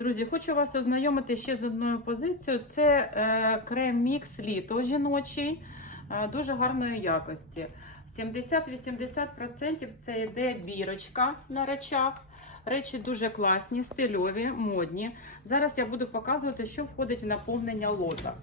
Друзі, хочу вас ознайомити ще з одною позицією. Це е, крем-мікс літо жіночий, е, дуже гарної якості. 70-80% це йде бірочка на речах. Речі дуже класні, стильові, модні. Зараз я буду показувати, що входить в наповнення лота.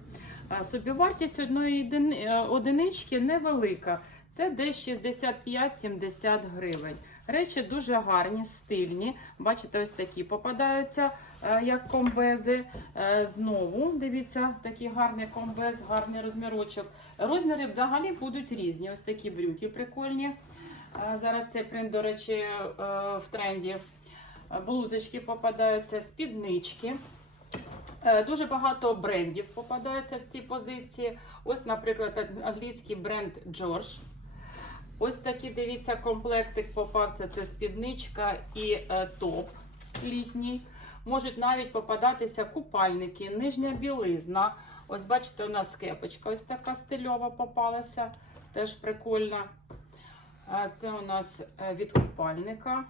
Е, Собівартість одної е, одинички невелика. Це десь 65-70 гривень. Речі дуже гарні, стильні. Бачите, ось такі попадаються е, як комбези. Е, Знову дивіться, такий гарний комбез, гарний розмірочок. Розміри взагалі будуть різні. Ось такі брюки прикольні. Е, Зараз цей принт, до речі, в тренді. Блузочки попадаються, спіднички. Дуже багато брендів попадаються в ці позиції. Ось, наприклад, англійський бренд George. Ось такий, дивіться, комплектик попався. Це спідничка і е, топ літній. Можуть навіть попадатися купальники, нижня білизна. Ось бачите, у нас кепочка ось така стильова попалася. Теж прикольна. Це у нас е, від купальника.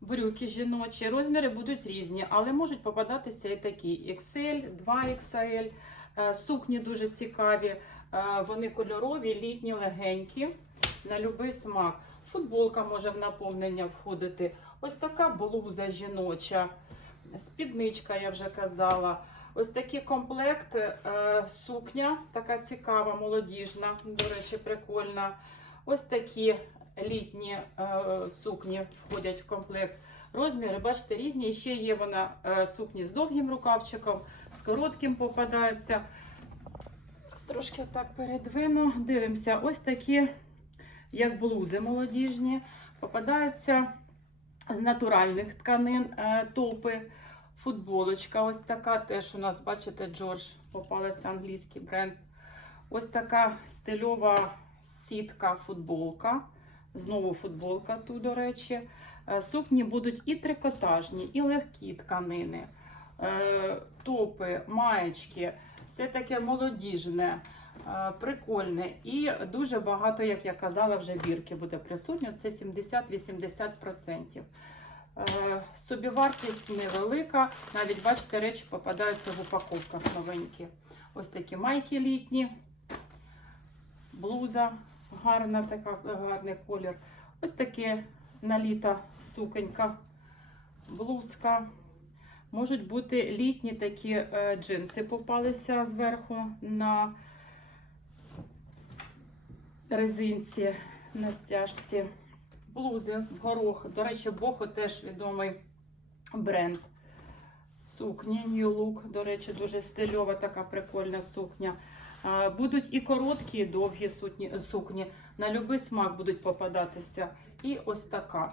Брюки жіночі. Розміри будуть різні, але можуть попадатися і такі XL, 2XL. Е, Сукні дуже цікаві. Вони кольорові, літні, легенькі на будь-який смак. Футболка може в наповнення входити. Ось така блуза жіноча, спідничка, я вже казала. Ось такий комплект, е, сукня, така цікава, молодіжна, до речі, прикольна. Ось такі літні е, сукні входять в комплект. Розміри, бачите, різні. Ще є вона е, сукні з довгим рукавчиком, з коротким попадається. Трошки так передвину. Дивимося, ось такі як блузи молодіжні, попадаються з натуральних тканин е, топи, футболочка. Ось така теж у нас, бачите, Джордж, попалася англійський бренд. Ось така стильова сітка футболка. Знову футболка тут, до речі. Е, Сукні будуть і трикотажні, і легкі тканини, е, топи, маєчки. Все таке молодіжне. Е, Прикольне і дуже багато, як я казала, вже бірки буде присутньо. Це 70-80%. Е, Собівартість невелика. Навіть бачите, речі попадаються в упаковках новенькі. Ось такі майки літні, блуза, гарна така, гарний колір. Ось таке наліта суконька, блузка. Можуть бути літні такі е, джинси попалися зверху на резинці на стяжці. Блузи горох. До речі, Бохо теж відомий бренд. Сукні New Look. До речі, дуже стильова така прикольна сукня. А, Будуть і короткі, і довгі сукні. На будь-який смак будуть попадатися. І ось така.